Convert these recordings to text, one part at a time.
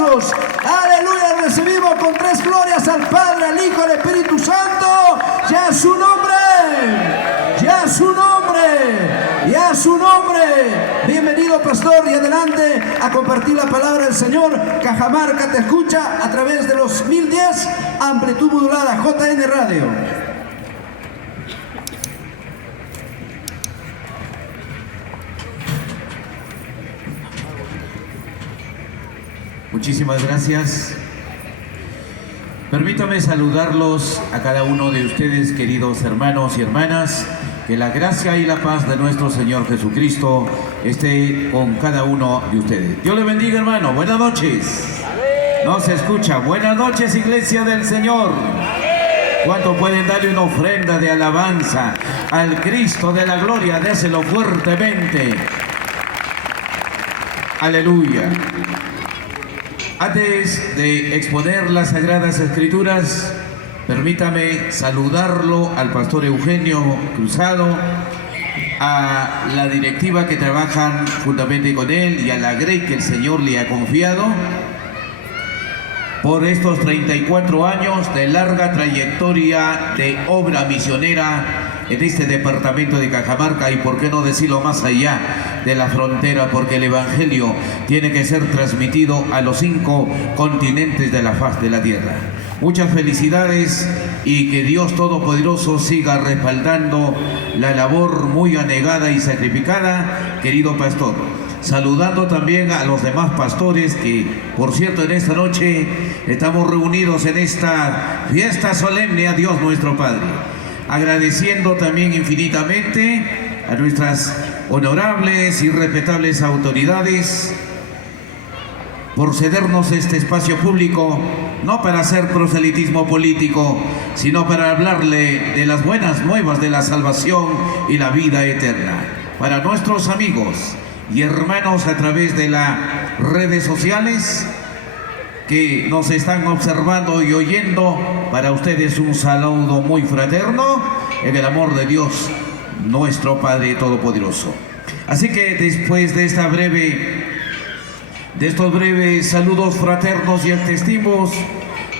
aplausos. Aleluya, recibimos con 3 glorias al Padre, al Hijo, al Espíritu Santo. Ya su nombre, ya su nombre, ya su nombre. Bienvenido, pastor, y adelante a compartir la palabra del Señor. Cajamarca te escucha a través de los 1010, amplitud modulada, JN Radio. Muchísimas gracias. Permítame saludarlos a cada uno de ustedes, queridos hermanos y hermanas. Que la gracia y la paz de nuestro Señor Jesucristo esté con cada uno de ustedes. Dios le bendiga, hermano. Buenas noches. No se escucha. Buenas noches, iglesia del Señor. ¿Cuánto pueden darle una ofrenda de alabanza al Cristo de la gloria? Déselo fuertemente. Aleluya. Antes de exponer las Sagradas Escrituras, permítame saludarlo al pastor Eugenio Cruzado, a la directiva que trabajan juntamente con él y a la grey que el Señor le ha confiado por estos 34 años de larga trayectoria de obra misionera en este departamento de Cajamarca y por qué no decirlo más allá de la frontera, porque el Evangelio tiene que ser transmitido a los 5 continentes de la faz de la tierra. Muchas felicidades y que Dios Todopoderoso siga respaldando la labor muy anegada y sacrificada, querido pastor. Saludando también a los demás pastores que, por cierto, en esta noche estamos reunidos en esta fiesta solemne a Dios nuestro Padre. Agradeciendo también infinitamente a nuestras honorables y respetables autoridades por cedernos este espacio público, no para hacer proselitismo político, sino para hablarle de las buenas nuevas de la salvación y la vida eterna. Para nuestros amigos y hermanos a través de las redes sociales que nos están observando y oyendo, para ustedes un saludo muy fraterno en el amor de Dios, nuestro Padre Todopoderoso. Así que después de estos breves saludos fraternos y testimos,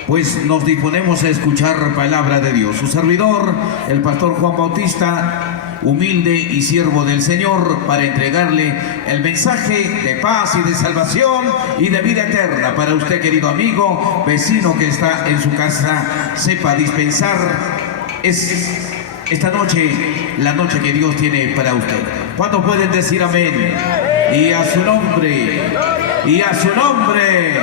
pues nos disponemos a escuchar palabra de Dios. Su servidor, el pastor Juan Bautista, humilde y siervo del Señor, para entregarle el mensaje de paz y de salvación y de vida eterna para usted, querido amigo, vecino que está en su casa, sepa dispensar esta noche, la noche que Dios tiene para usted. ¿Cuántos pueden decir amén? Y a su nombre, y a su nombre,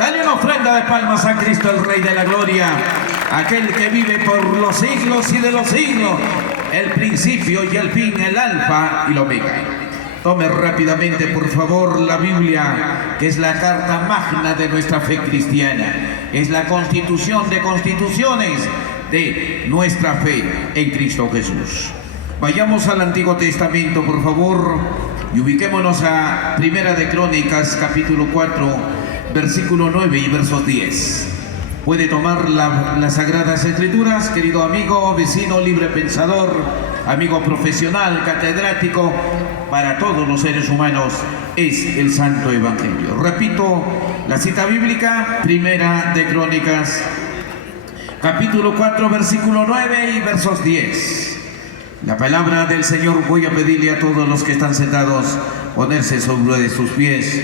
dale una ofrenda de palmas a Cristo, el Rey de la Gloria, aquel que vive por los siglos y de los siglos, el principio y el fin, el alfa y el omega. Tome rápidamente, por favor, la Biblia, que es la carta magna de nuestra fe cristiana. Es la constitución de constituciones de nuestra fe en Cristo Jesús. Vayamos al Antiguo Testamento, por favor, y ubiquémonos a Primera de Crónicas, capítulo 4, versículo 9 y versos 10. Puede tomar las Sagradas Escrituras, querido amigo, vecino, libre pensador, amigo profesional, catedrático, para todos los seres humanos es el Santo Evangelio. Repito, la cita bíblica, Primera de Crónicas, capítulo 4, versículo 9 y versos 10. La palabra del Señor. Voy a pedirle a todos los que están sentados ponerse sobre sus pies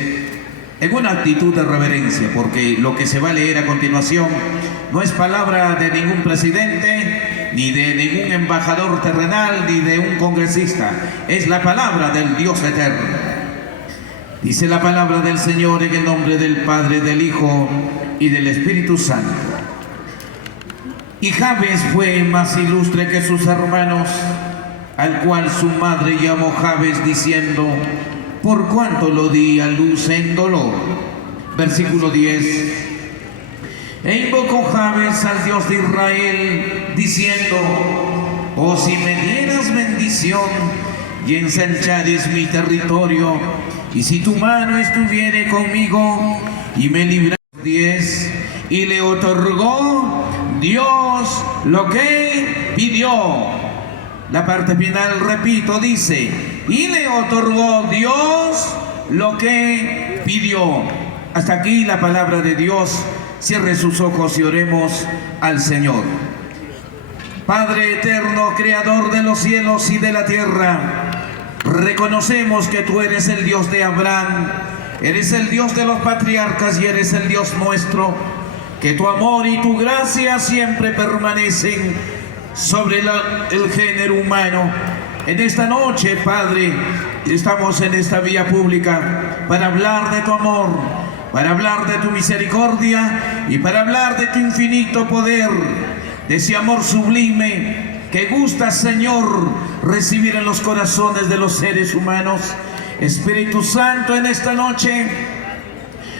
en una actitud de reverencia, porque lo que se va a leer a continuación no es palabra de ningún presidente, ni de ningún embajador terrenal, ni de un congresista. Es la palabra del Dios eterno. Dice la palabra del Señor en el nombre del Padre, del Hijo y del Espíritu Santo. Y Jabes fue más ilustre que sus hermanos, al cual su madre llamó Jabes, diciendo: por cuanto lo di a luz en dolor. Versículo 10. E invocó Jabes al Dios de Israel, diciendo: oh, si me dieras bendición y ensanchares mi territorio, y si tu mano estuviere conmigo y me libraras. 10. Y le otorgó Dios lo que pidió. La parte final, repito, dice: y le otorgó Dios lo que pidió. Hasta aquí la palabra de Dios. Cierre sus ojos y oremos al Señor. Padre eterno, creador de los cielos y de la tierra, reconocemos que tú eres el Dios de Abraham, eres el Dios de los patriarcas y eres el Dios nuestro, que tu amor y tu gracia siempre permanecen sobre el género humano. En esta noche, Padre, estamos en esta vía pública para hablar de tu amor, para hablar de tu misericordia y para hablar de tu infinito poder, de ese amor sublime que gusta, Señor, recibir en los corazones de los seres humanos. Espíritu Santo, en esta noche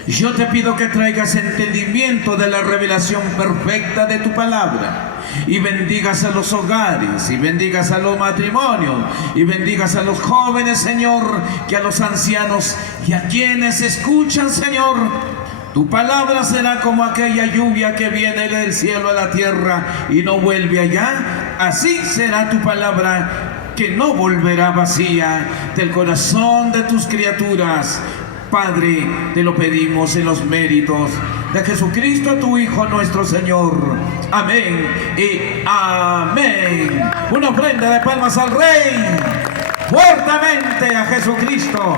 yo te pido que traigas entendimiento de la revelación perfecta de tu palabra y bendigas a los hogares y bendigas a los matrimonios y bendigas a los jóvenes, Señor, que a los ancianos y a quienes escuchan, Señor. Tu palabra será como aquella lluvia que viene del cielo a la tierra y no vuelve allá. Así será tu palabra, que no volverá vacía del corazón de tus criaturas. Padre, te lo pedimos en los méritos de Jesucristo, tu Hijo nuestro Señor. Amén y amén. Una ofrenda de palmas al Rey. Fuertemente a Jesucristo.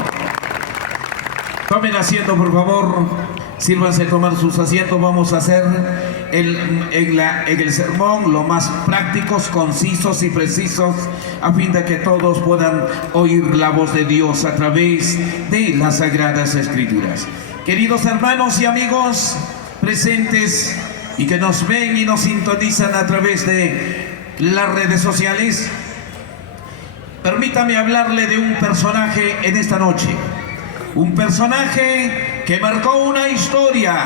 Tomen asiento, por favor. Sírvanse tomar sus asientos. Vamos a hacer en el sermón lo más prácticos, concisos y precisos, a fin de que todos puedan oír la voz de Dios a través de las Sagradas Escrituras. Queridos hermanos y amigos presentes y que nos ven y nos sintonizan a través de las redes sociales, permítame hablarle de un personaje en esta noche. Un personaje que marcó una historia,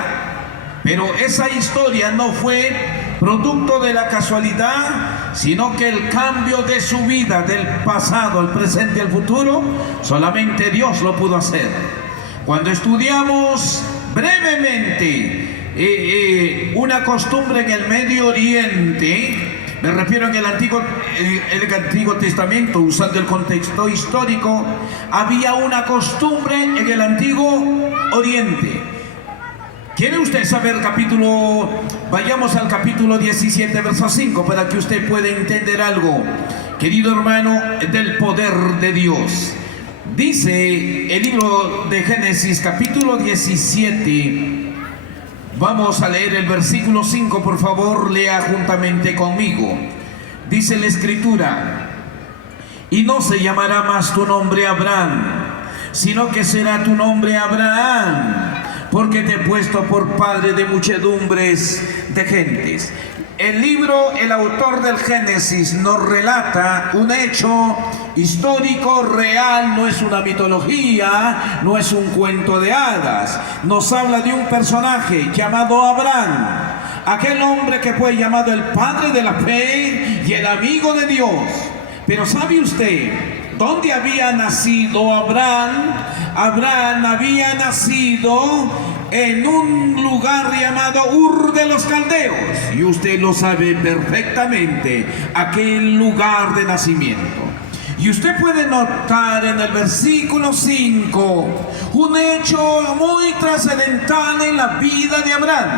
pero esa historia no fue producto de la casualidad, sino que el cambio de su vida del pasado al presente y al futuro, solamente Dios lo pudo hacer. Cuando estudiamos brevemente una costumbre en el Medio Oriente, me refiero en el Antiguo Testamento, usando el contexto histórico, había una costumbre en el Antiguo Oriente. ¿Quiere usted saber vayamos al capítulo 17, verso 5, para que usted pueda entender algo, querido hermano, del poder de Dios? Dice el libro de Génesis, capítulo 17, vamos a leer el versículo 5, por favor, lea juntamente conmigo. Dice la Escritura: y no se llamará más tu nombre Abraham, sino que será tu nombre Abraham, porque te he puesto por padre de muchedumbres de gentes. El autor del Génesis nos relata un hecho histórico real, no es una mitología, no es un cuento de hadas. Nos habla de un personaje llamado Abraham, aquel hombre que fue llamado el padre de la fe y el amigo de Dios. Pero ¿sabe usted dónde había nacido Abraham? Abraham había nacido en un lugar llamado Ur de los Caldeos, y usted lo sabe perfectamente, aquel lugar de nacimiento. Y usted puede notar en el versículo 5 un hecho muy trascendental en la vida de Abraham.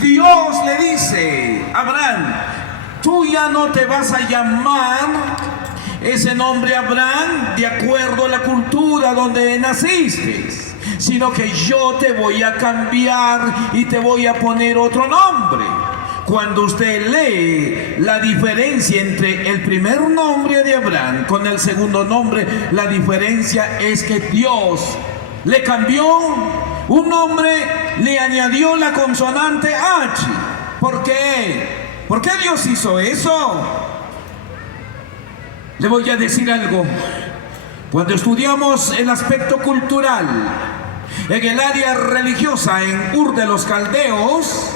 Dios le dice: Abraham, tú ya no te vas a llamar ese nombre Abraham de acuerdo a la cultura donde naciste, sino que yo te voy a cambiar y te voy a poner otro nombre. Cuando usted lee la diferencia entre el primer nombre de Abraham con el segundo nombre, la diferencia es que Dios le cambió un nombre, le añadió la consonante H. ¿Por qué? ¿Por qué Dios hizo eso? Le voy a decir algo. Cuando estudiamos el aspecto cultural en el área religiosa en Ur de los Caldeos,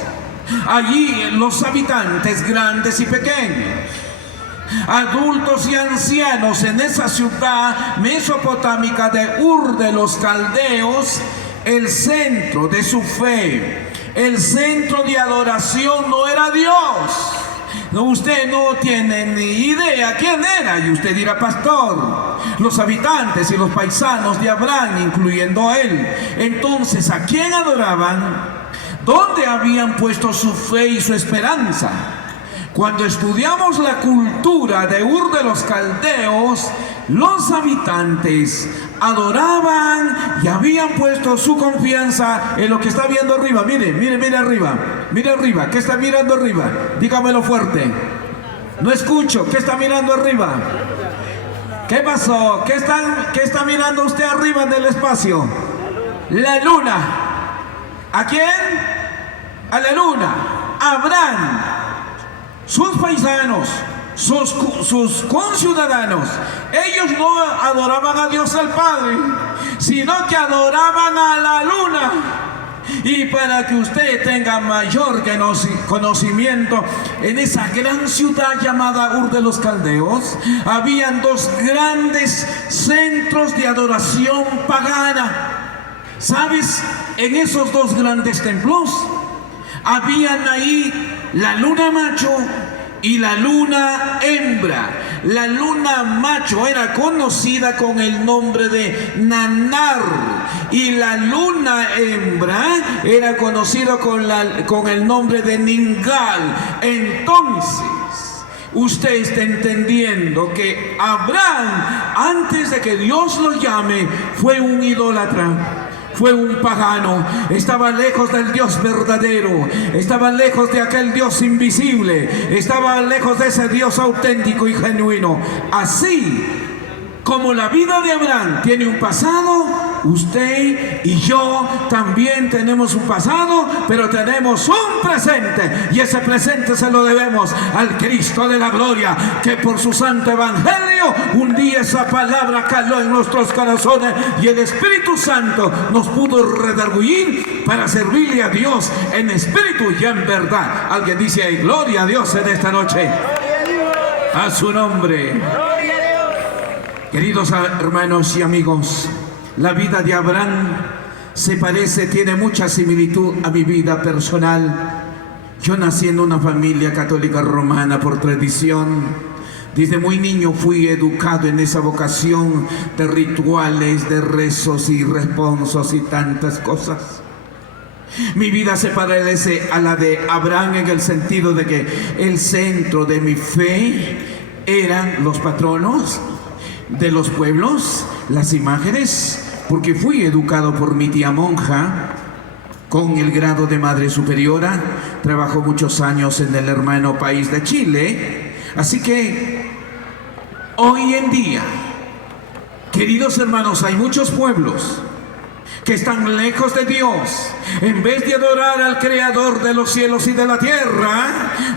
allí los habitantes grandes y pequeños, adultos y ancianos, en esa ciudad mesopotámica de Ur de los Caldeos, el centro de su fe, el centro de adoración no era Dios. No, usted no tiene ni idea quién era. Y usted dirá: pastor, los habitantes y los paisanos de Abraham, incluyendo a él. Entonces, ¿a quién adoraban? ¿Dónde habían puesto su fe y su esperanza? Cuando estudiamos la cultura de Ur de los Caldeos, los habitantes adoraban y habían puesto su confianza en lo que está viendo arriba. Mire, mire, mire arriba. Mire arriba. ¿Qué está mirando arriba? Dígamelo fuerte. No escucho. ¿Qué está mirando arriba? ¿Qué pasó? ¿Qué está mirando usted arriba del espacio? La luna. ¿A quién? A la luna. Abraham. Sus paisanos, sus conciudadanos, ellos no adoraban a Dios el Padre, sino que adoraban a la luna. Y para que usted tenga mayor conocimiento, en esa gran ciudad llamada Ur de los Caldeos, habían dos grandes centros de adoración pagana. ¿Sabes? En esos dos grandes templos, habían ahí la luna macho y la luna hembra. La luna macho era conocida con el nombre de Nanar y la luna hembra era conocida con el nombre de Ningal. Entonces, usted está entendiendo que Abraham, antes de que Dios lo llame, fue un idólatra. Fue un pagano, estaba lejos del Dios verdadero, estaba lejos de aquel Dios invisible, estaba lejos de ese Dios auténtico y genuino. Así como la vida de Abraham tiene un pasado, usted y yo también tenemos un pasado, pero tenemos un presente, y ese presente se lo debemos al Cristo de la gloria, que por su santo evangelio un día esa palabra caló en nuestros corazones y el Espíritu Santo nos pudo redarguir para servirle a Dios en espíritu y en verdad. Alguien dice gloria a Dios en esta noche. A su nombre. Queridos hermanos y amigos, la vida de Abraham tiene mucha similitud a mi vida personal. Yo nací en una familia católica romana por tradición. Desde muy niño fui educado en esa vocación de rituales, de rezos y responsos y tantas cosas. Mi vida se parece a la de Abraham en el sentido de que el centro de mi fe eran los patronos de los pueblos, las imágenes, porque fui educado por mi tía monja con el grado de madre superiora. Trabajó muchos años en el hermano país de Chile. Así que hoy en día, queridos hermanos, hay muchos pueblos que están lejos de Dios. En vez de adorar al Creador de los cielos y de la tierra,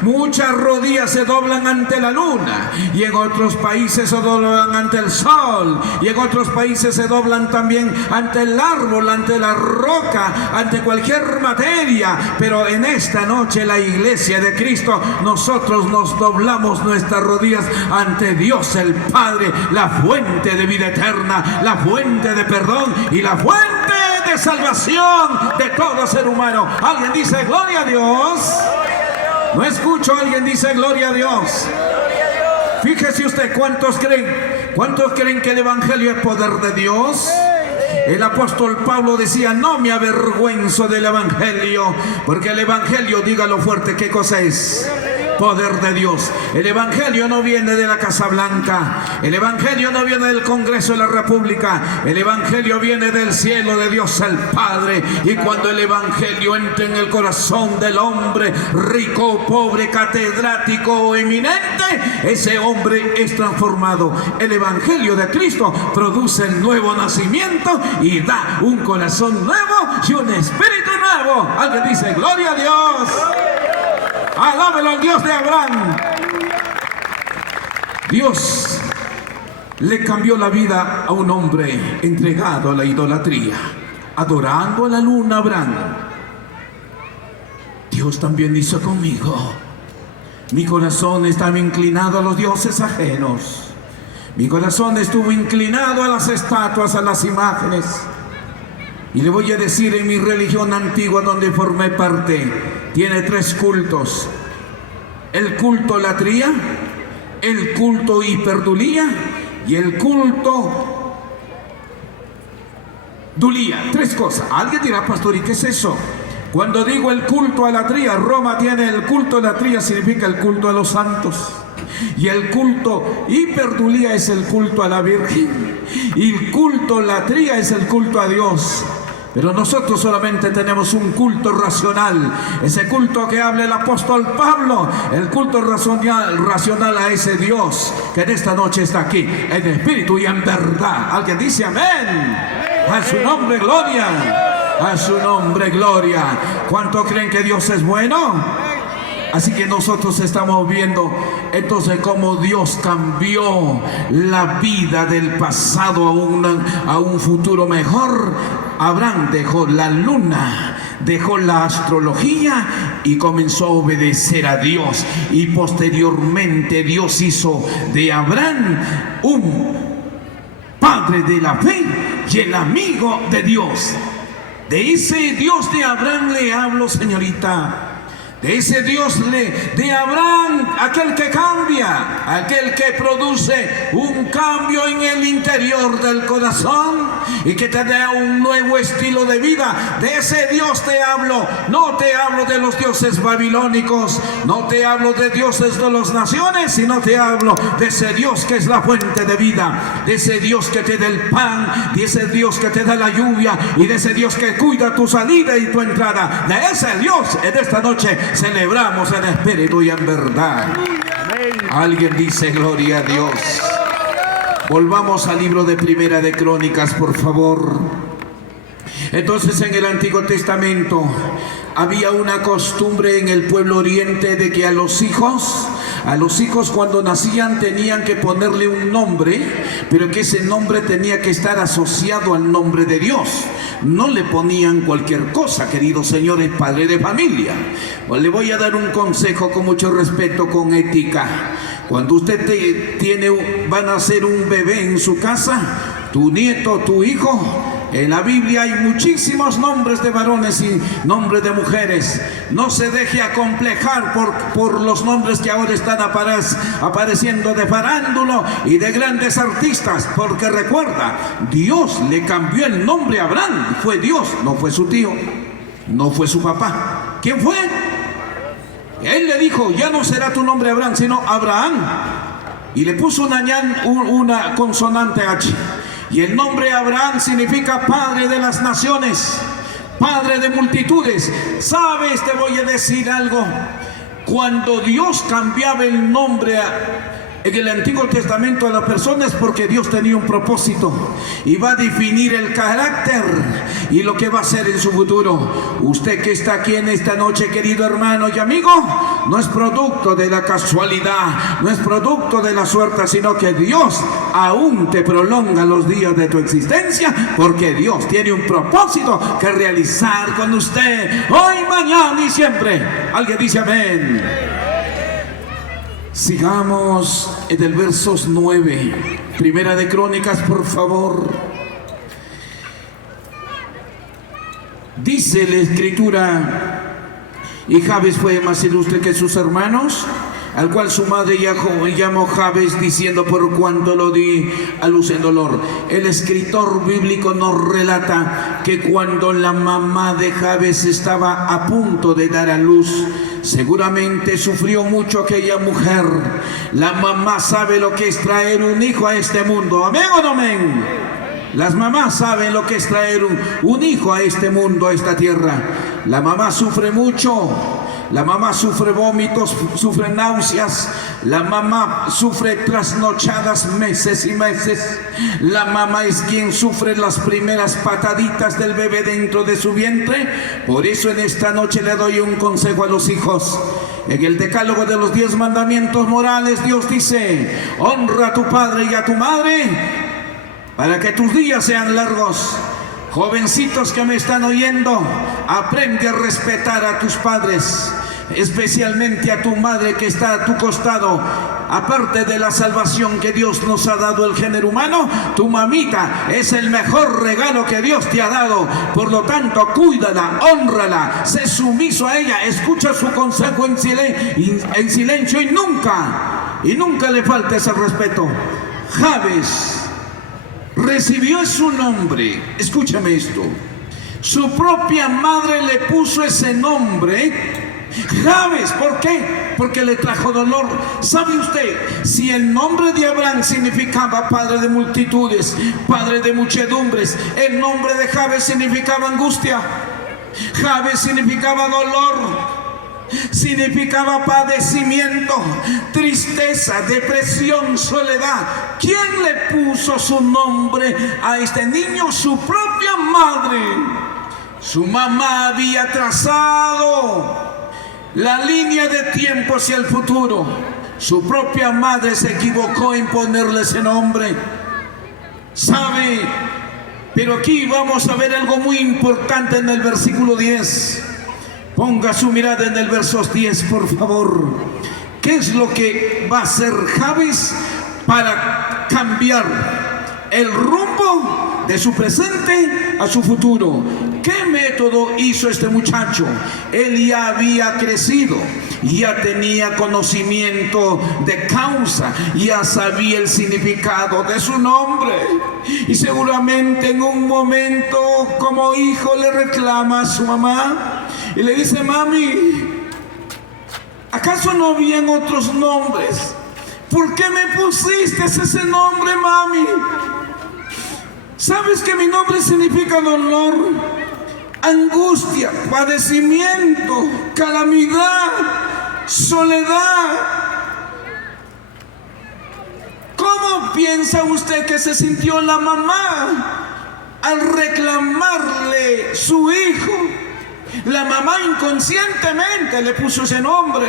muchas rodillas se doblan ante la luna, y en otros países se doblan ante el sol, y en otros países se doblan también ante el árbol, ante la roca, ante cualquier materia. Pero en esta noche, la iglesia de Cristo, nosotros nos doblamos nuestras rodillas ante Dios el Padre, la fuente de vida eterna, la fuente de perdón y la fuente de salvación de todo ser humano. Alguien dice gloria a Dios. No escucho. Alguien dice gloria a Dios. Fíjese usted, ¿cuántos creen que el evangelio es poder de Dios? El apóstol Pablo decía: no me avergüenzo del evangelio, porque el evangelio, dígalo fuerte, ¿qué cosa es? Poder de Dios. El evangelio no viene de la Casa Blanca, el evangelio no viene del Congreso de la República, el evangelio viene del cielo de Dios el Padre. Y cuando el evangelio entra en el corazón del hombre, rico, pobre, catedrático o eminente, ese hombre es transformado. El evangelio de Cristo produce el nuevo nacimiento y da un corazón nuevo y un espíritu nuevo. Alguien dice gloria a Dios. Alábelo al Dios de Abraham. Dios le cambió la vida a un hombre entregado a la idolatría, adorando a la luna. Abraham, Dios también hizo conmigo. Mi corazón estaba inclinado a los dioses ajenos. Mi corazón estuvo inclinado a las estatuas, a las imágenes. Y le voy a decir, en mi religión antigua donde formé parte, tiene 3 cultos: el culto latría, el culto hiperdulía y el culto dulía. Tres cosas. Alguien dirá, pastor, ¿y qué es eso? Cuando digo el culto a la tría, Roma tiene el culto a la tría, significa el culto a los santos. Y el culto hiperdulía es el culto a la Virgen. Y el culto latría es el culto a Dios. Pero nosotros solamente tenemos un culto racional. Ese culto que habla el apóstol Pablo. El culto racional a ese Dios que en esta noche está aquí, en espíritu y en verdad. Alguien dice amén. A su nombre gloria. A su nombre gloria. ¿Cuánto creen que Dios es bueno? Así que nosotros estamos viendo entonces cómo Dios cambió la vida del pasado a un futuro mejor. Abraham dejó la luna, dejó la astrología y comenzó a obedecer a Dios. Y posteriormente Dios hizo de Abraham un padre de la fe y el amigo de Dios. De ese Dios de Abraham le hablo, señorita. De ese Dios de Abraham, aquel que cambia, aquel que produce un cambio en el interior del corazón y que te da un nuevo estilo de vida. De ese Dios te hablo. No te hablo de los dioses babilónicos, no te hablo de dioses de las naciones, sino te hablo de ese Dios que es la fuente de vida, de ese Dios que te da el pan, de ese Dios que te da la lluvia y de ese Dios que cuida tu salida y tu entrada. De ese Dios en esta noche celebramos en espíritu y en verdad. Alguien dice gloria a Dios. Volvamos al libro de Primera de Crónicas, por favor. Entonces, en el Antiguo Testamento había una costumbre en el pueblo oriente de que a los hijos cuando nacían tenían que ponerle un nombre, pero que ese nombre tenía que estar asociado al nombre de Dios. No le ponían cualquier cosa, queridos señores, padre de familia. Le voy a dar un consejo con mucho respeto, con ética. Cuando usted va a nacer un bebé en su casa, tu nieto, tu hijo, en la Biblia hay muchísimos nombres de varones y nombres de mujeres. No se deje acomplejar por los nombres que ahora están apareciendo de farándulo y de grandes artistas, porque recuerda, Dios le cambió el nombre a Abraham. Fue Dios, no fue su tío, no fue su papá. ¿Quién fue? Él le dijo, ya no será tu nombre Abraham, sino Abraham. Y le puso una consonante H. Y el nombre Abraham significa padre de las naciones, padre de multitudes. ¿Sabes? Te voy a decir algo. Cuando Dios cambiaba el nombre en el Antiguo Testamento a las personas, porque Dios tenía un propósito y va a definir el carácter y lo que va a hacer en su futuro. Usted que está aquí en esta noche, querido hermano y amigo, no es producto de la casualidad, no es producto de la suerte, sino que Dios aún te prolonga los días de tu existencia, porque Dios tiene un propósito que realizar con usted hoy, mañana y siempre. Alguien dice amén. Sigamos en el versos 9, Primera de Crónicas, por favor. Dice la escritura: y Jabes fue más ilustre que sus hermanos, al cual su madre llamó Jabes, diciendo, por cuanto lo di a luz en dolor. El escritor bíblico nos relata que cuando la mamá de Jabes estaba a punto de dar a luz, seguramente sufrió mucho aquella mujer. La mamá sabe lo que es traer un hijo a este mundo. ¿Amén o no amén? Las mamás saben lo que es traer un hijo a este mundo, a esta tierra. La mamá sufre mucho. La mamá sufre vómitos, sufre náuseas. La mamá sufre trasnochadas meses y meses. La mamá es quien sufre las primeras pataditas del bebé dentro de su vientre. Por eso en esta noche le doy un consejo a los hijos. En el decálogo de los 10 mandamientos morales, Dios dice: honra a tu padre y a tu madre para que tus días sean largos. Jovencitos que me están oyendo, aprende a respetar a tus padres, especialmente a tu madre que está a tu costado. Aparte de la salvación que Dios nos ha dado el género humano, tu mamita es el mejor regalo que Dios te ha dado. Por lo tanto, cuídala, hónrala, sé sumiso a ella, escucha su consejo en silencio y nunca le faltes el respeto. Jabes recibió su nombre. Escúchame esto. Su propia madre le puso ese nombre Jabes. ¿Por qué? Porque le trajo dolor. ¿Sabe usted? Si el nombre de Abraham significaba padre de multitudes, padre de muchedumbres, el nombre de Jabes significaba angustia. Jabes significaba dolor, significaba padecimiento, tristeza, depresión, soledad. ¿Quién le puso su nombre a este niño? Su propia madre. Su mamá había trazado la línea de tiempo hacia el futuro. Su propia madre se equivocó en ponerle ese nombre. ¿Sabe? Pero aquí vamos a ver algo muy importante en el versículo 10. Ponga su mirada en el verso 10, por favor. ¿Qué es lo que va a hacer Jabes para cambiar el rumbo de su presente a su futuro? ¿Qué método hizo este muchacho? Él ya había crecido, ya tenía conocimiento de causa, ya sabía el significado de su nombre. Y seguramente en un momento como hijo le reclama a su mamá y le dice: mami, ¿acaso no habían otros nombres? ¿Por qué me pusiste ese nombre, mami? ¿Sabes que mi nombre significa dolor, angustia, padecimiento, calamidad, soledad? ¿Cómo piensa usted que se sintió la mamá al reclamarle su hijo? La mamá inconscientemente le puso ese nombre.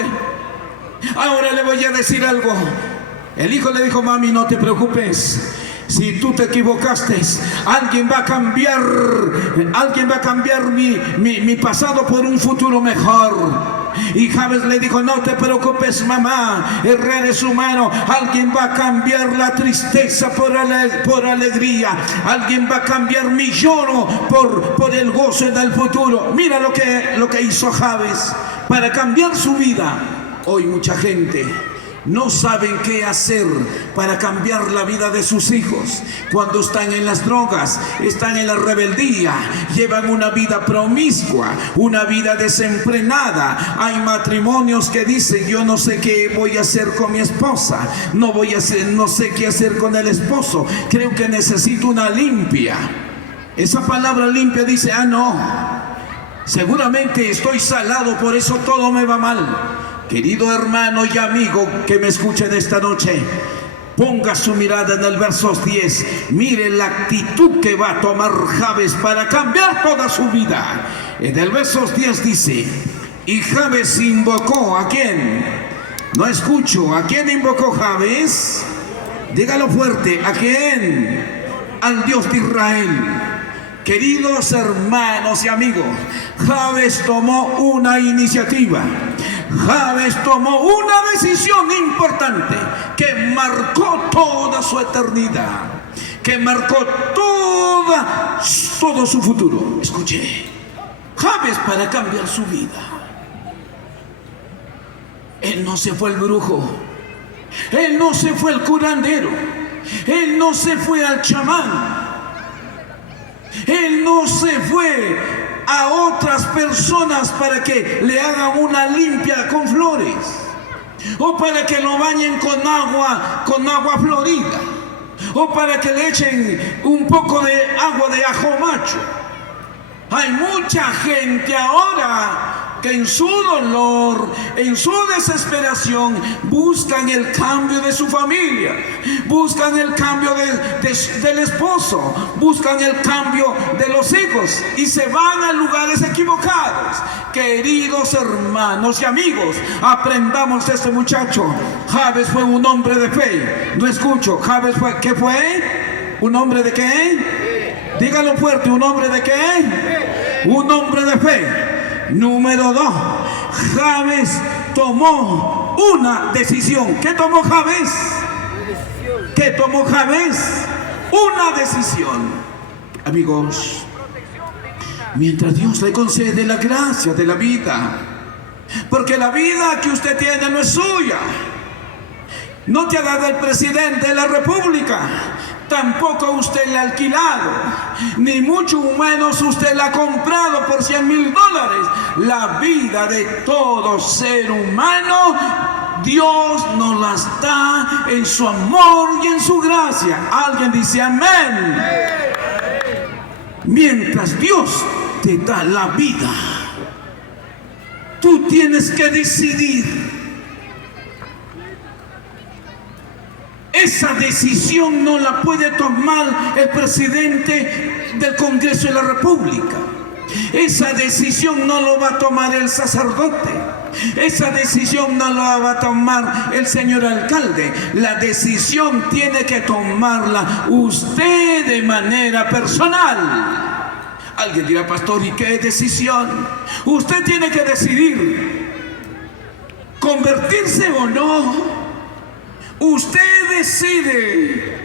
Ahora le voy a decir algo. El hijo le dijo: mami, no te preocupes. Si tú te equivocaste, alguien va a cambiar mi pasado por un futuro mejor. Y Jabes le dijo: no te preocupes, mamá, eres humano. Alguien va a cambiar la tristeza por alegría. Alguien va a cambiar mi lloro por el gozo en el futuro. Mira lo que hizo Jabes para cambiar su vida. Hoy mucha gente no saben qué hacer para cambiar la vida de sus hijos. Cuando están en las drogas, están en la rebeldía, llevan una vida promiscua, una vida desenfrenada. Hay matrimonios que dicen: yo no sé qué voy a hacer con mi esposa, no sé qué hacer con el esposo, creo que necesito una limpia. Esa palabra limpia dice: no, seguramente estoy salado, por eso todo me va mal. Querido hermano y amigo que me escuchen esta noche, ponga su mirada en el verso 10. Mire la actitud que va a tomar Jabes para cambiar toda su vida. En el verso 10 dice: y Jabes invocó ¿a quién? No escucho. ¿A quién invocó Jabes? Dígalo fuerte. ¿A quién? Al Dios de Israel. Queridos hermanos y amigos, Jabes tomó una iniciativa. Jabes tomó una decisión importante que marcó toda su eternidad, que marcó todo su futuro. Escuche, Jabes, para cambiar su vida, él no se fue al brujo, él no se fue al curandero, él no se fue al chamán, él no se fue a otras personas para que le hagan una limpia con flores, o para que lo bañen con agua florida, o para que le echen un poco de agua de ajo macho. Hay mucha gente ahora que en su dolor, en su desesperación, buscan el cambio de su familia, buscan el cambio del esposo, buscan el cambio de los hijos y se van a lugares equivocados. Queridos hermanos y amigos, aprendamos de este muchacho. Jabes fue un hombre de fe. No escucho. Jabes fue, ¿qué fue? ¿Un hombre de qué? Dígalo fuerte. ¿Un hombre de qué? Un hombre de fe. Número 2, Jabes tomó una decisión. ¿Qué tomó Jabes? ¿Qué tomó Jabes? Una decisión. Amigos, mientras Dios le concede la gracia de la vida, porque la vida que usted tiene no es suya, No te ha dado el presidente de la República, tampoco usted le ha alquilado, ni mucho menos usted la ha comprado por $100,000. La vida de todo ser humano, Dios nos las da en su amor y en su gracia. Alguien dice amén. Mientras Dios te da la vida, tú tienes que decidir. Esa decisión no la puede tomar el presidente del Congreso de la República. Esa decisión no lo va a tomar el sacerdote. Esa decisión no la va a tomar el señor alcalde. La decisión tiene que tomarla usted de manera personal. Alguien dirá, pastor, ¿y qué decisión? Usted tiene que decidir convertirse o no. Usted decide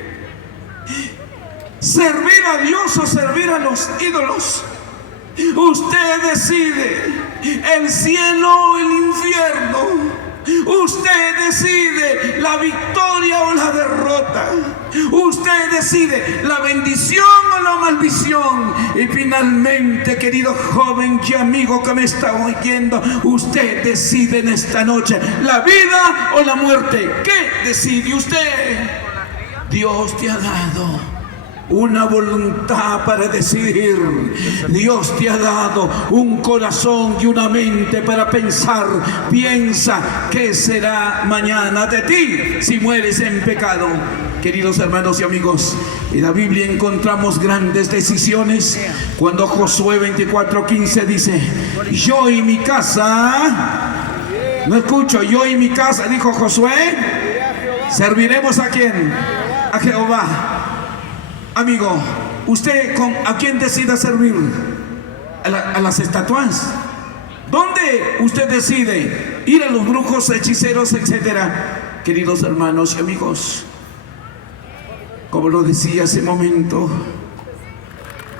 servir a Dios o servir a los ídolos. Usted decide el cielo o el infierno. Usted decide la victoria o la derrota. Usted decide la bendición o la maldición. Y finalmente, querido joven y amigo que me está oyendo, usted decide en esta noche la vida o la muerte. ¿Qué decide usted? Dios te ha dado una voluntad para decidir. Dios te ha dado un corazón y una mente para pensar. Piensa qué será mañana de ti si mueres en pecado. Queridos hermanos y amigos, en la Biblia encontramos grandes decisiones. Cuando Josué 24:15 dice: yo y mi casa, no escucho, yo y mi casa, dijo Josué, serviremos ¿a quién? A Jehová. Amigo, ¿usted a quién decide servir? ¿A las estatuas? ¿Dónde usted decide ir? A los brujos, hechiceros, etcétera. Queridos hermanos y amigos, como lo decía hace momento,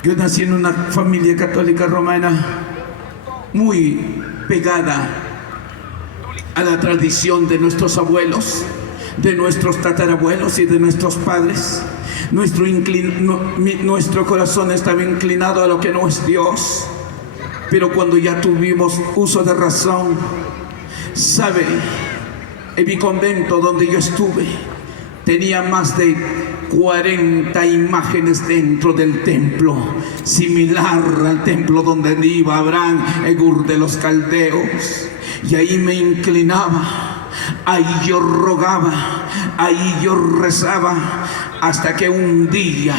yo nací en una familia católica romana muy pegada a la tradición de nuestros abuelos, de nuestros tatarabuelos y de nuestros padres. Nuestro corazón estaba inclinado a lo que no es Dios. Pero cuando ya tuvimos uso de razón, sabe, en mi convento donde yo estuve, tenía más de 40 imágenes dentro del templo, similar al templo donde iba Abraham, en Ur de los Caldeos. Y ahí me inclinaba, ahí yo rogaba, ahí yo rezaba, hasta que un día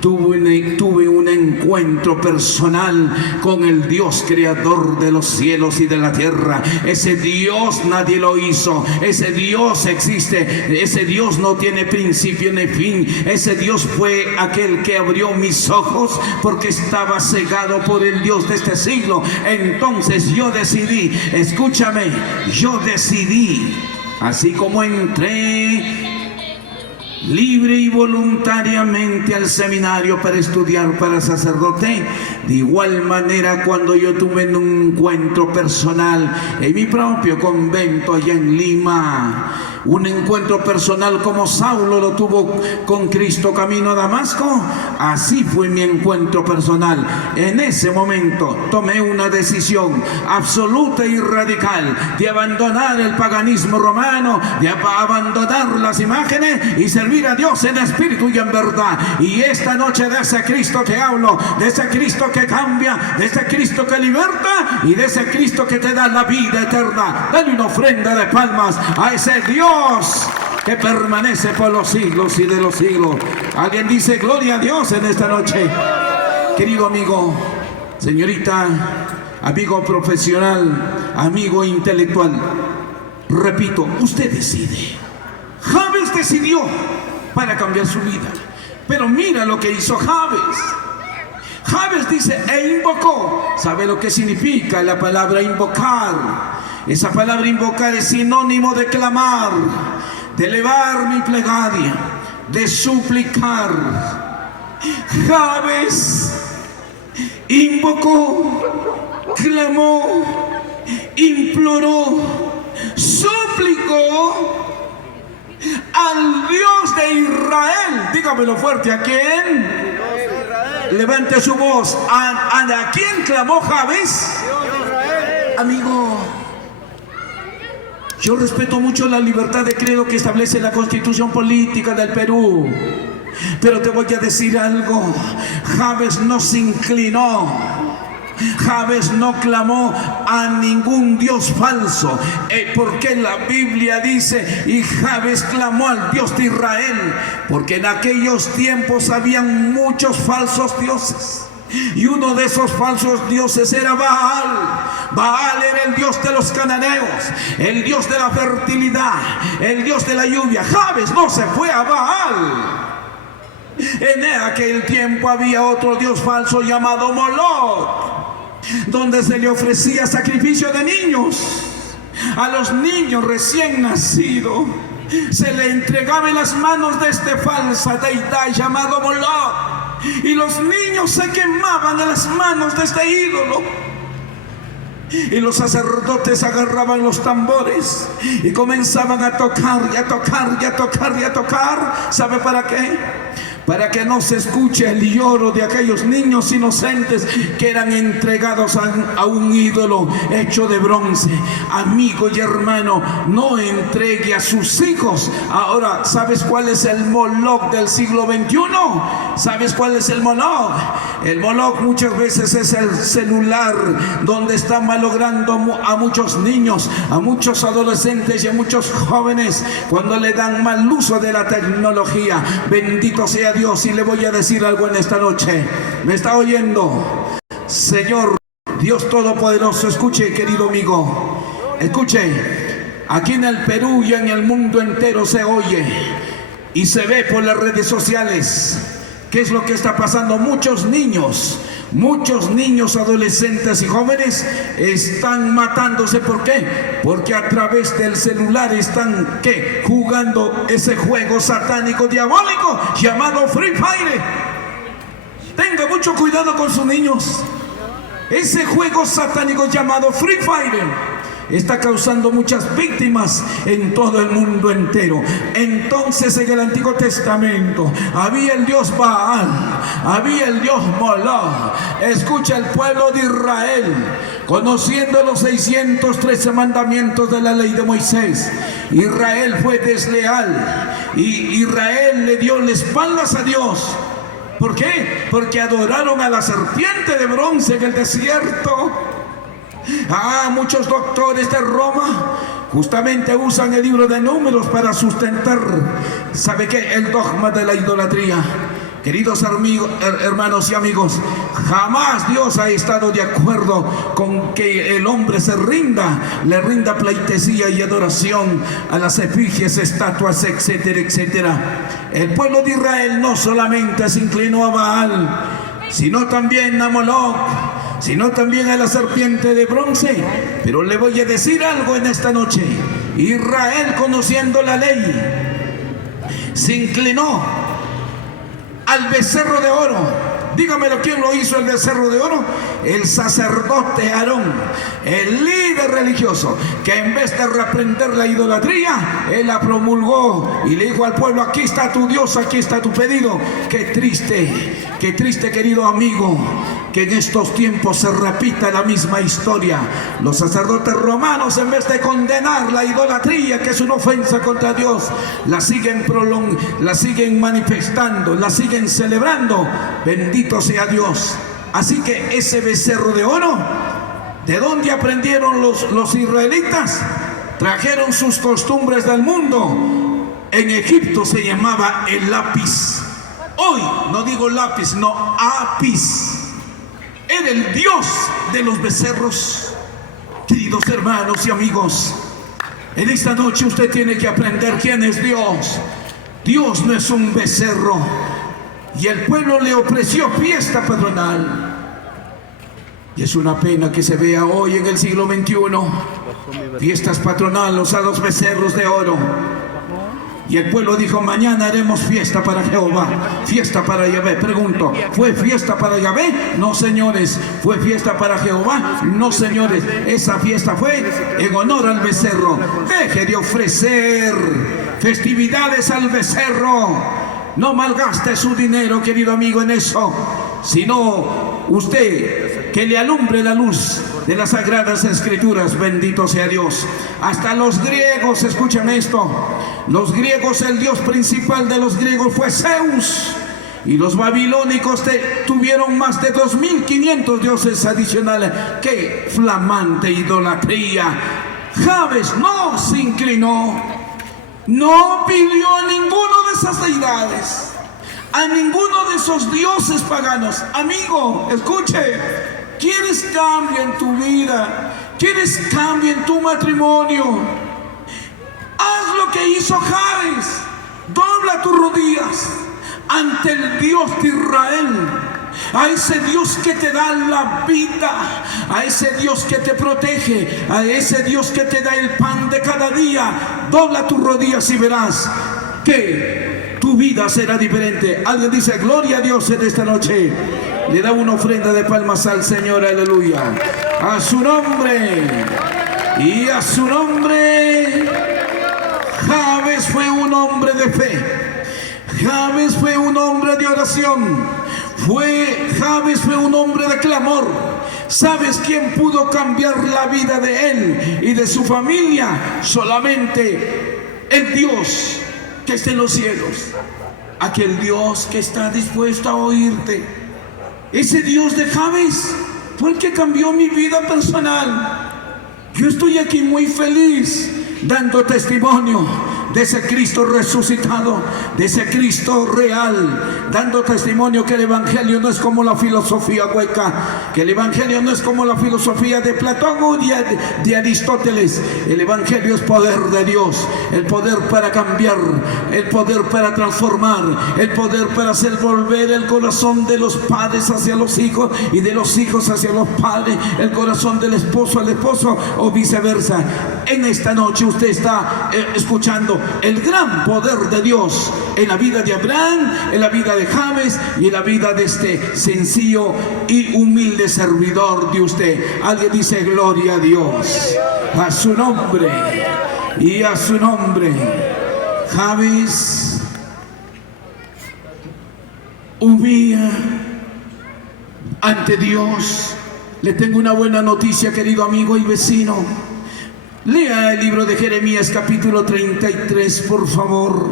tuve un encuentro personal con el Dios creador de los cielos y de la tierra. Ese Dios nadie lo hizo, ese Dios existe, ese Dios no tiene principio ni fin. Ese Dios fue aquel que abrió mis ojos porque estaba cegado por el Dios de este siglo. Entonces yo decidí, escúchame, yo decidí, así como entré libre y voluntariamente al seminario para estudiar para sacerdote, de igual manera cuando yo tuve un encuentro personal en mi propio convento allá en Lima, un encuentro personal como Saulo lo tuvo con Cristo camino a Damasco, así fue mi encuentro personal. En ese momento tomé una decisión absoluta y radical de abandonar el paganismo romano, de abandonar las imágenes y servir a Dios en espíritu y en verdad. Y esta noche de ese Cristo te hablo, de ese Cristo que cambia, de ese Cristo que liberta y de ese Cristo que te da la vida eterna. Dale una ofrenda de palmas a ese Dios que permanece por los siglos y de los siglos. Alguien dice gloria a Dios en esta noche. Querido amigo, señorita, amigo profesional, amigo intelectual, repito, usted decide. Jabes decidió para cambiar su vida, pero mira lo que hizo Jabes. Jabes dice, e invocó. ¿Sabe lo que significa la palabra invocar? Esa palabra invocar es sinónimo de clamar, de elevar mi plegaria, de suplicar. Jabes invocó, clamó, imploró, suplicó Dígamelo fuerte, ¿a quién? Levante su voz. ¿A quién clamó Jabes? Amigo, yo respeto mucho la libertad de credo que establece la Constitución Política del Perú, pero te voy a decir algo. Jabes no se inclinó, Jabes no clamó a ningún dios falso, porque la Biblia dice, y Jabes clamó al Dios de Israel, porque en aquellos tiempos habían muchos falsos dioses. Y uno de esos falsos dioses era Baal. Baal era el dios de los cananeos, el dios de la fertilidad, el dios de la lluvia. Jabes no se fue a Baal. En aquel tiempo había otro dios falso llamado Moloch, donde se le ofrecía sacrificio de niños. A los niños recién nacidos se le entregaba en las manos de este falsa deidad llamado Moloch, y los niños se quemaban en las manos de este ídolo. Y los sacerdotes agarraban los tambores y comenzaban a tocar y a tocar y a tocar y a tocar. ¿Sabe para qué? Para que no se escuche el lloro de aquellos niños inocentes que eran entregados a un ídolo hecho de bronce. Amigo y hermano, no entregue a sus hijos. Ahora, ¿sabes cuál es el Moloch del siglo XXI? ¿Sabes cuál es el Moloch? El Moloch muchas veces es el celular, donde está malogrando a muchos niños, a muchos adolescentes y a muchos jóvenes, cuando le dan mal uso de la tecnología. Bendito sea Dios. Y le voy a decir algo en esta noche. ¿Me está oyendo? Señor Dios Todopoderoso, escuche, querido amigo, escuche. Aquí en el Perú y en el mundo entero se oye y se ve por las redes sociales qué es lo que está pasando. Muchos niños, adolescentes y jóvenes están matándose. ¿Por qué? Porque a través del celular están, ¿qué?, jugando ese juego satánico, diabólico, llamado Free Fire. Tenga mucho cuidado con sus niños. Ese juego satánico llamado Free Fire está causando muchas víctimas en todo el mundo entero. Entonces, en el Antiguo Testamento había el dios Baal, había el dios Moloch. Escucha, el pueblo de Israel, conociendo los 613 mandamientos de la ley de Moisés, Israel fue desleal y Israel le dio las espaldas a Dios. ¿Por qué? Porque adoraron a la serpiente de bronce en el desierto. Muchos doctores de Roma justamente usan el libro de Números para sustentar, ¿sabe qué?, el dogma de la idolatría. Queridos hermanos y amigos, jamás Dios ha estado de acuerdo con que el hombre le rinda pleitesía y adoración a las efigies, estatuas, etcétera, etcétera. El pueblo de Israel no solamente se inclinó a Baal, sino también a Moloch, sino también a la serpiente de bronce. Pero le voy a decir algo en esta noche. Israel, conociendo la ley, se inclinó al becerro de oro. Dígamelo, ¿quién lo hizo, el becerro de oro? El sacerdote Aarón, el líder religioso, que en vez de reprender la idolatría, él la promulgó y le dijo al pueblo: aquí está tu Dios, aquí está tu pedido. Qué triste, querido amigo, que en estos tiempos se repita la misma historia. Los sacerdotes romanos, en vez de condenar la idolatría, que es una ofensa contra Dios, la siguen manifestando, la siguen celebrando. Bendito sea Dios. Así que ese becerro de oro, ¿de dónde aprendieron los israelitas? Trajeron sus costumbres del mundo. En Egipto se llamaba el lápiz. Hoy no digo lápiz, no, apis. Era el dios de los becerros. Queridos hermanos y amigos, en esta noche usted tiene que aprender quién es Dios. Dios no es un becerro. Y el pueblo le ofreció fiesta patronal. Y es una pena que se vea hoy en el siglo XXI fiestas patronales a los becerros de oro. Y el pueblo dijo: mañana haremos fiesta para Jehová, fiesta para Yahvé. Pregunto, ¿fue fiesta para Yahvé? No, señores. ¿Fue fiesta para Jehová? No, señores. Esa fiesta fue en honor al becerro. Deje de ofrecer festividades al becerro. No malgaste su dinero, querido amigo, en eso, sino usted que le alumbre la luz de las Sagradas Escrituras. Bendito sea Dios. Hasta los griegos, escuchen esto, los griegos, el dios principal de los griegos fue Zeus, y los babilónicos tuvieron más de 2500 dioses adicionales. ¡Qué flamante idolatría! Jabes no se inclinó, no pidió a ninguno de esas deidades, a ninguno de esos dioses paganos. Amigo, escuche, ¿quieres cambio en tu vida? ¿Quieres cambio en tu matrimonio? Haz lo que hizo Jabes. Dobla tus rodillas ante el Dios de Israel, a ese Dios que te da la vida, a ese Dios que te protege, a ese Dios que te da el pan de cada día. Dobla tus rodillas y verás que tu vida será diferente. Alguien dice gloria a Dios en esta noche. Le da una ofrenda de palmas al Señor, aleluya. A su nombre y a su nombre. Jabes fue un hombre de fe. Jabes fue un hombre de oración. Jabes fue un hombre de clamor. ¿Sabes quién pudo cambiar la vida de él y de su familia? Solamente el Dios que está en los cielos. Aquel Dios que está dispuesto a oírte. Ese Dios de Jabes fue el que cambió mi vida personal. Yo estoy aquí muy feliz dando testimonio de ese Cristo resucitado, de ese Cristo real, dando testimonio que el Evangelio no es como la filosofía hueca, que el Evangelio no es como la filosofía de Platón o de Aristóteles. El Evangelio es poder de Dios, el poder para cambiar, el poder para transformar, el poder para hacer volver el corazón de los padres hacia los hijos y de los hijos hacia los padres, el corazón del esposo al esposo o viceversa. En esta noche usted está escuchando el gran poder de Dios en la vida de Abraham, en la vida de Jabes y en la vida de este sencillo y humilde servidor de usted. Alguien dice gloria a Dios, a su nombre y a su nombre. Jabes humilla ante Dios. Le tengo una buena noticia, querido amigo y vecino. Lea el libro de Jeremías capítulo 33, por favor.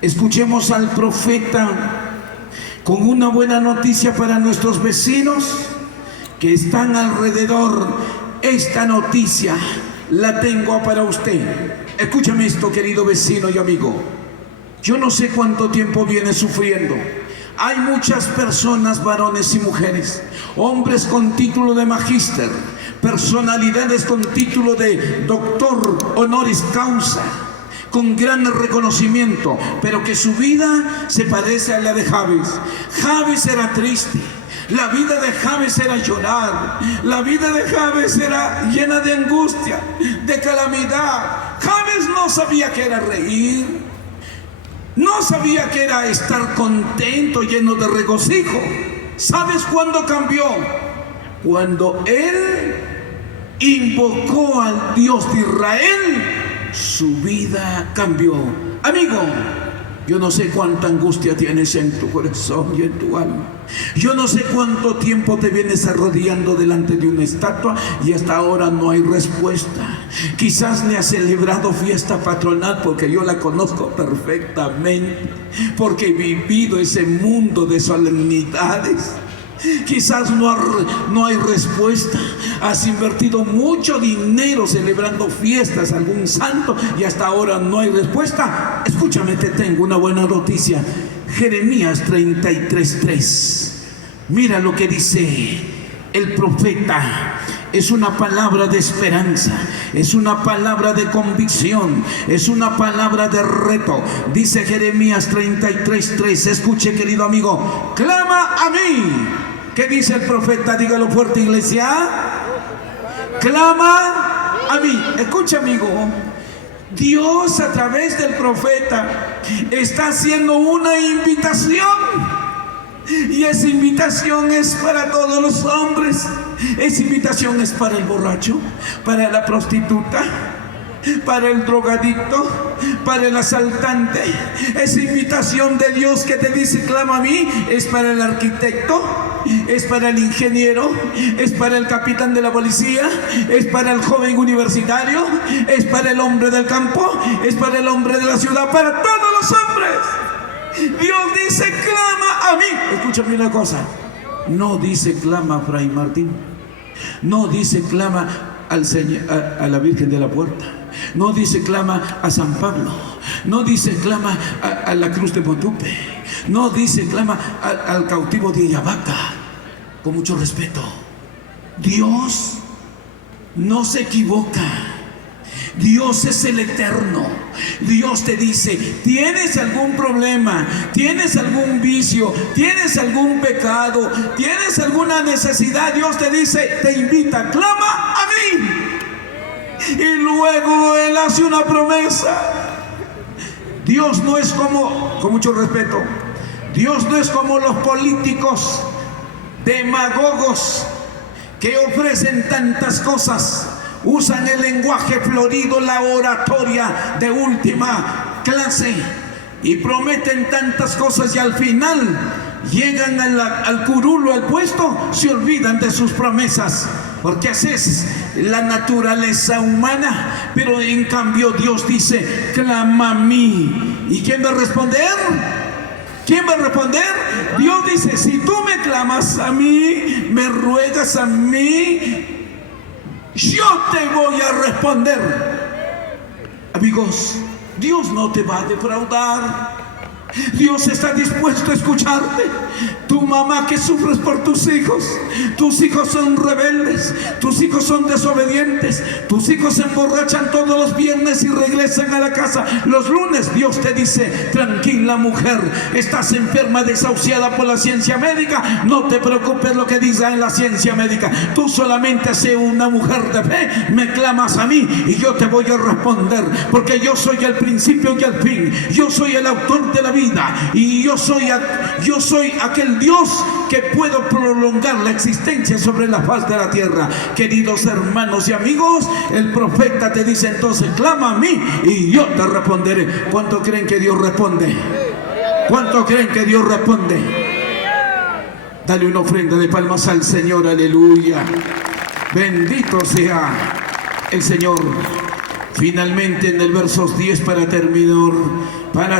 Escuchemos al profeta con una buena noticia para nuestros vecinos que están alrededor. Esta noticia la tengo para usted. Escúchame esto, querido vecino y amigo. Yo no sé cuánto tiempo viene sufriendo. Hay muchas personas, varones y mujeres, hombres con título de magíster, personalidades con título de doctor honoris causa, con gran reconocimiento, pero que su vida se parece a la de Jabes. Jabes era triste. La vida de Jabes era llorar. La vida de Jabes era llena de angustia, de calamidad. Jabes no sabía qué era reír. No sabía que era estar contento, lleno de regocijo. ¿Sabes cuándo cambió? Cuando él invocó al Dios de Israel, su vida cambió. Amigo, yo no sé cuánta angustia tienes en tu corazón y en tu alma. Yo no sé cuánto tiempo te vienes arrodillando delante de una estatua y hasta ahora no hay respuesta. Quizás ni has celebrado fiesta patronal, porque yo la conozco perfectamente, porque he vivido ese mundo de solemnidades. Quizás no hay respuesta. Has invertido mucho dinero celebrando fiestas a algún santo y hasta ahora no hay respuesta. Escúchame, te tengo una buena noticia. Jeremías 33:3. Mira lo que dice el profeta. Es una palabra de esperanza, es una palabra de convicción, es una palabra de reto. Dice Jeremías 33:3. Escuche, querido amigo, clama a mí. ¿Qué dice el profeta? Dígalo fuerte, iglesia. Clama a mí. Escucha, amigo, Dios a través del profeta está haciendo una invitación. Y esa invitación es para todos los hombres. Esa invitación es para el borracho, para la prostituta, para el drogadicto, para el asaltante. Esa invitación de Dios que te dice clama a mí es para el arquitecto, es para el ingeniero, es para el capitán de la policía, es para el joven universitario, es para el hombre del campo, es para el hombre de la ciudad, para todos los hombres. Dios dice clama a mí. Escúchame una cosa, no dice clama a Fray Martín, no dice clama al Señor, a la Virgen de la Puerta, no dice clama a San Pablo, no dice clama a la cruz de Motupe, no dice clama al cautivo de Ayabaca. Con mucho respeto, Dios no se equivoca. Dios es el eterno. Dios te dice, ¿tienes algún problema? ¿Tienes algún vicio? ¿Tienes algún pecado? ¿Tienes alguna necesidad? Dios te dice, te invita, clama a mí. Y luego Él hace una promesa. Dios no es como, con mucho respeto, Dios no es como los políticos demagogos que ofrecen tantas cosas, usan el lenguaje florido, la oratoria de última clase y prometen tantas cosas y al final llegan al curulo, al puesto, se olvidan de sus promesas, porque así es la naturaleza humana. Pero en cambio Dios dice, clama a mí. ¿Y quién va a responder? ¿Quién va a responder? Dios dice, si tú me clamas a mí, me ruegas a mí, yo te voy a responder. Amigos, Dios no te va a defraudar. Dios está dispuesto a escucharte. Tu mamá que sufres por tus hijos son rebeldes, tus hijos son desobedientes, tus hijos se emborrachan todos los viernes y regresan a la casa los lunes. Dios te dice, tranquila mujer, estás enferma, desahuciada por la ciencia médica, no te preocupes lo que diga en la ciencia médica, tú solamente sé una mujer de fe, me clamas a mí y yo te voy a responder, porque yo soy el principio y el fin, yo soy el autor de la vida y yo soy aquel Dios que puedo prolongar la existencia sobre la faz de la tierra. Queridos hermanos y amigos, el profeta te dice entonces, clama a mí y yo te responderé. ¿Cuánto creen que Dios responde? ¿Cuánto creen que Dios responde? Dale una ofrenda de palmas al Señor, aleluya. Bendito sea el Señor. Finalmente en el verso 10 para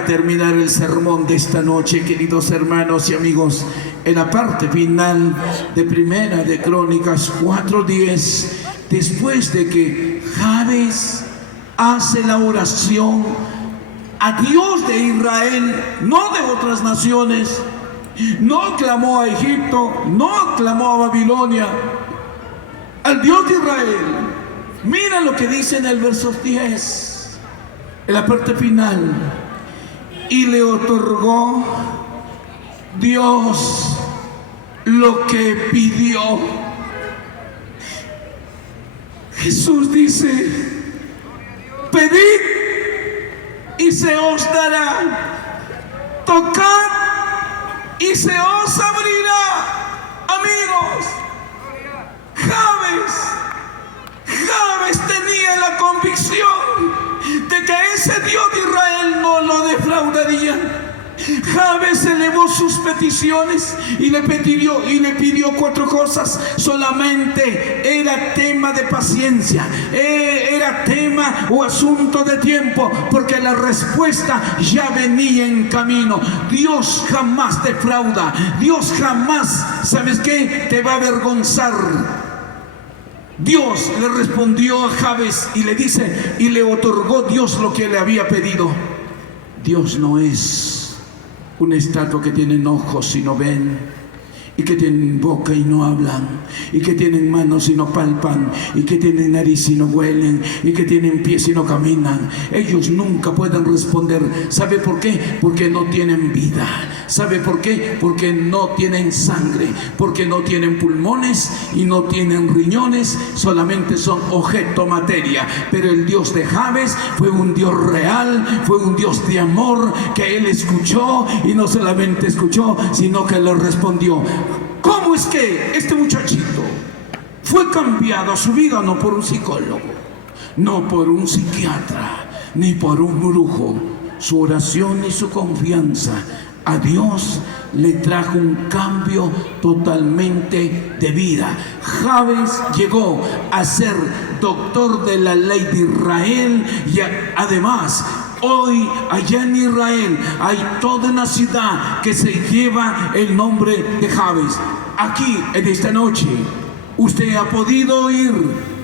terminar el sermón de esta noche, queridos hermanos y amigos, en la parte final de Primera de Crónicas 4:10, después de que Jabes hace la oración a Dios de Israel, no de otras naciones, no clamó a Egipto, no clamó a Babilonia, al Dios de Israel. Mira lo que dice en el verso 10, en la parte final. Y le otorgó Dios lo que pidió. Jesús dice, pedid y se os dará, tocad y se os abrirá. Amigos, Jabes tenía la convicción de que ese Dios de Israel no lo defraudaría. Jabes elevó sus peticiones y le pidió 4 cosas. Solamente era tema de paciencia, era tema o asunto de tiempo, porque la respuesta ya venía en camino. Dios jamás defrauda. Dios jamás, ¿sabes qué? Te va a avergonzar. Dios le respondió a Jabes y le dice, y le otorgó Dios lo que le había pedido. Dios no es una estatua que tienen ojos y no ven, y que tienen boca y no hablan, y que tienen manos y no palpan, y que tienen nariz y no huelen, y que tienen pies y no caminan. Ellos nunca pueden responder. ¿Sabe por qué? Porque no tienen vida. ¿Sabe por qué? Porque no tienen sangre, porque no tienen pulmones y no tienen riñones, solamente son objeto materia. Pero el Dios de Jabes fue un Dios real, fue un Dios de amor, que él escuchó, y no solamente escuchó, sino que le respondió. ¿Cómo es que este muchachito fue cambiado a su vida? No por un psicólogo, no por un psiquiatra, ni por un brujo. Su oración y su confianza a Dios le trajo un cambio totalmente de vida. Jabes llegó a ser doctor de la ley de Israel y además hoy allá en Israel hay toda una ciudad que se lleva el nombre de Jabes. Aquí en esta noche usted ha podido oír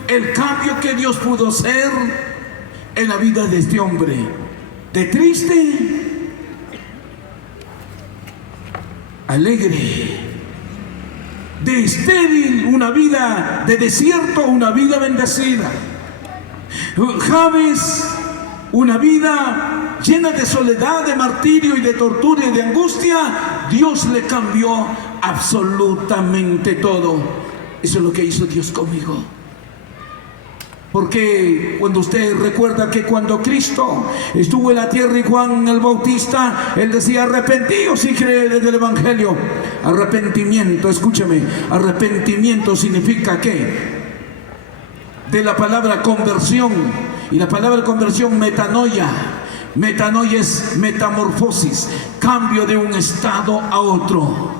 el cambio que Dios pudo hacer en la vida de este hombre, de triste, alegre, de estéril, una vida de desierto, una vida bendecida. Jabes, una vida llena de soledad, de martirio y de tortura y de angustia. Dios le cambió absolutamente todo. Eso es lo que hizo Dios conmigo. Porque cuando usted recuerda que cuando Cristo estuvo en la tierra y Juan el Bautista, él decía: arrepentíos y creed del Evangelio. Arrepentimiento, escúchame, arrepentimiento significa ¿qué? De la palabra conversión, y la palabra conversión, metanoia. Metanoia es metamorfosis, cambio de un estado a otro.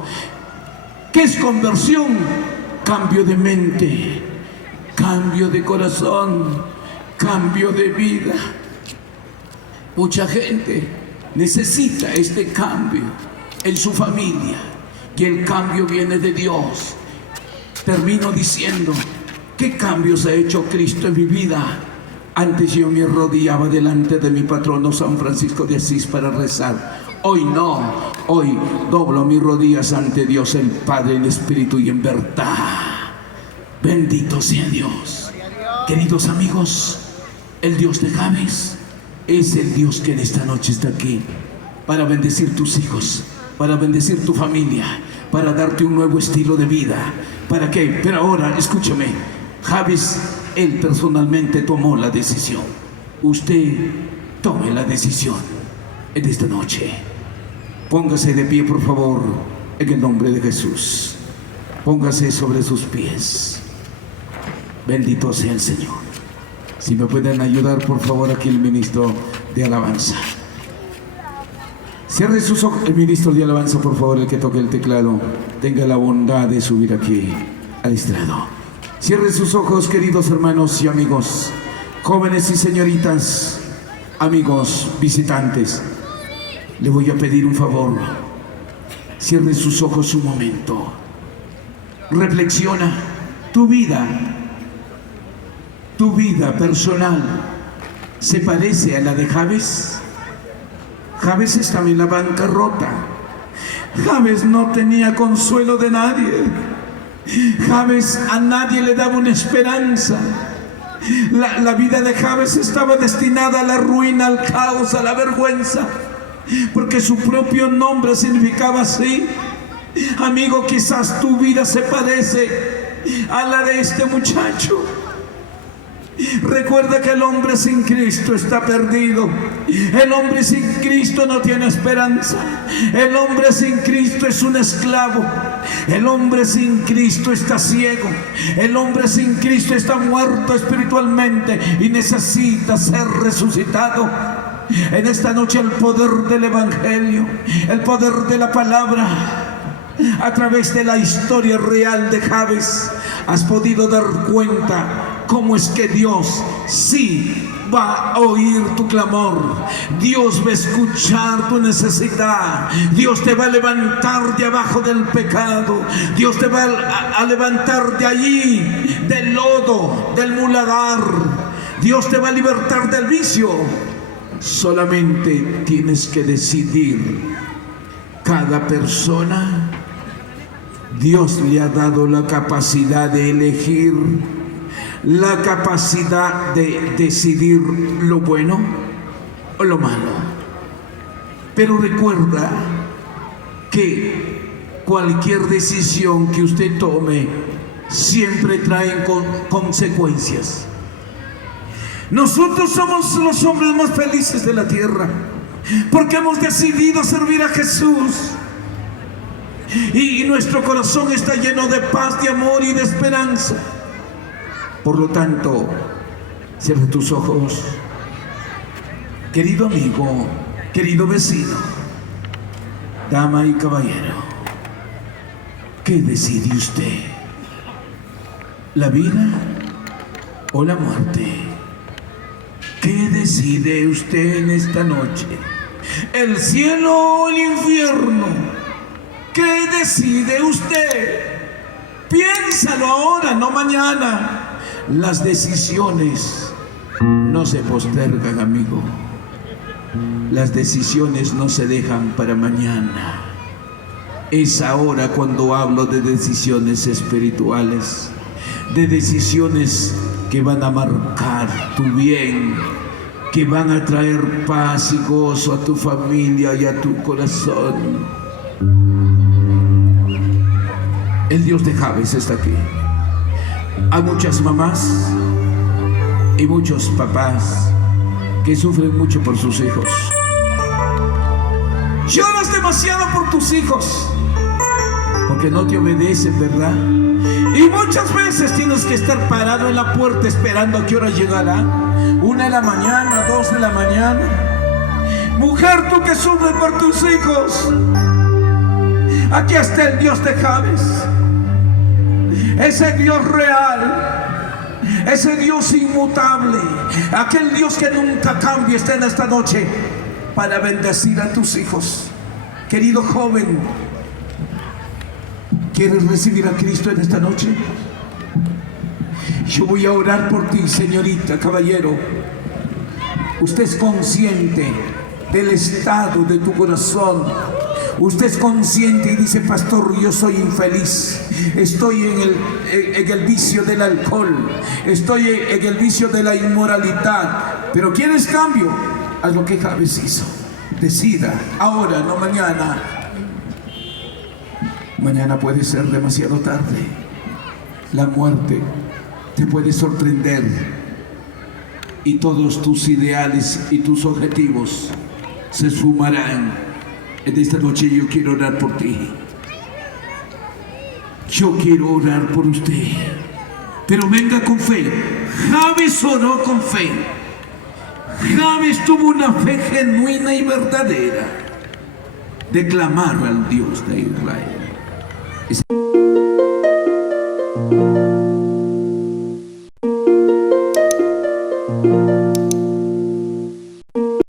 ¿Qué es conversión? Cambio de mente, cambio de corazón, cambio de vida. Mucha gente necesita este cambio en su familia, y el cambio viene de Dios. Termino diciendo: ¿qué cambios ha hecho Cristo en mi vida? Antes yo me arrodillaba delante de mi patrono San Francisco de Asís para rezar. Hoy no, hoy doblo mis rodillas ante Dios el Padre, el Espíritu y en verdad. Bendito sea Dios. Queridos amigos, el Dios de Jabes es el Dios que en esta noche está aquí para bendecir tus hijos, para bendecir tu familia, para darte un nuevo estilo de vida. ¿Para qué? Pero ahora, escúchame, Jabes, él personalmente tomó la decisión. Usted tome la decisión en esta noche. Póngase de pie, por favor, en el nombre de Jesús. Póngase sobre sus pies. Bendito sea el Señor. Si me pueden ayudar, por favor, aquí el ministro de alabanza. Cierre sus ojos. El ministro de alabanza, por favor, el que toque el teclado, tenga la bondad de subir aquí al estrado. Cierre sus ojos, queridos hermanos y amigos, jóvenes y señoritas, amigos visitantes. Le voy a pedir un favor. Cierre sus ojos un momento. Reflexiona. Tu vida personal se parece a la de Jabes. Jabes estaba en la bancarrota. Jabes no tenía consuelo de nadie. Jabes a nadie le daba una esperanza. La vida de Jabes estaba destinada a la ruina, al caos, a la vergüenza, porque su propio nombre significaba así. Amigo, quizás tu vida se parece a la de este muchacho. Recuerda que el hombre sin Cristo está perdido. El hombre sin Cristo no tiene esperanza. El hombre sin Cristo es un esclavo. El hombre sin Cristo está ciego. El hombre sin Cristo está muerto espiritualmente y necesita ser resucitado. En esta noche el poder del Evangelio, el poder de la palabra, a través de la historia real de Jabes, has podido dar cuenta cómo es que Dios sí va a oír tu clamor. Dios va a escuchar tu necesidad. Dios te va a levantar de abajo del pecado. Dios te va a levantar de allí, del lodo, del muladar. Dios te va a libertar del vicio. Solamente tienes que decidir. Cada persona, Dios le ha dado la capacidad de elegir, la capacidad de decidir lo bueno o lo malo. Pero recuerda que cualquier decisión que usted tome siempre trae consecuencias. Nosotros somos los hombres más felices de la tierra porque hemos decidido servir a Jesús. Y nuestro corazón está lleno de paz, de amor y de esperanza. Por lo tanto, Cierra tus ojos. Querido amigo, querido vecino, dama y caballero, ¿qué decide usted? ¿La vida o la muerte? ¿Qué decide usted en esta noche? ¿El cielo o el infierno? ¿Qué decide usted? Piénsalo ahora, no mañana. Las decisiones no se postergan, amigo. Las decisiones no se dejan para mañana. Es ahora cuando hablo de decisiones espirituales, de decisiones que van a marcar tu bien, que van a traer paz y gozo a tu familia y a tu corazón. El Dios de Jabes está aquí. Hay muchas mamás y muchos papás que sufren mucho por sus hijos. Lloras demasiado por tus hijos porque no te obedecen, ¿verdad? Y muchas veces tienes que estar parado en la puerta esperando a qué hora llegará. 1 de la mañana, 2 de la mañana. Mujer, tú que sufres por tus hijos, aquí está el Dios de Jabes. Ese Dios real, ese Dios inmutable, aquel Dios que nunca cambia, está en esta noche para bendecir a tus hijos. Querido joven, ¿quieres recibir a Cristo en esta noche? Yo voy a orar por ti, señorita, caballero. Usted es consciente del estado de tu corazón. Usted es consciente y dice: pastor, yo soy infeliz. Estoy en el vicio del alcohol. Estoy en el vicio de la inmoralidad. Pero ¿quieres cambio? Haz lo que Jabes hizo. Decida, ahora, no mañana. Mañana puede ser demasiado tarde. La muerte te puede sorprender y todos tus ideales y tus objetivos se esfumarán. En esta noche yo quiero orar por ti. Yo quiero orar por usted. Pero venga con fe. Jabes oró con fe. Jabes tuvo una fe genuina y verdadera de clamar al Dios de Israel.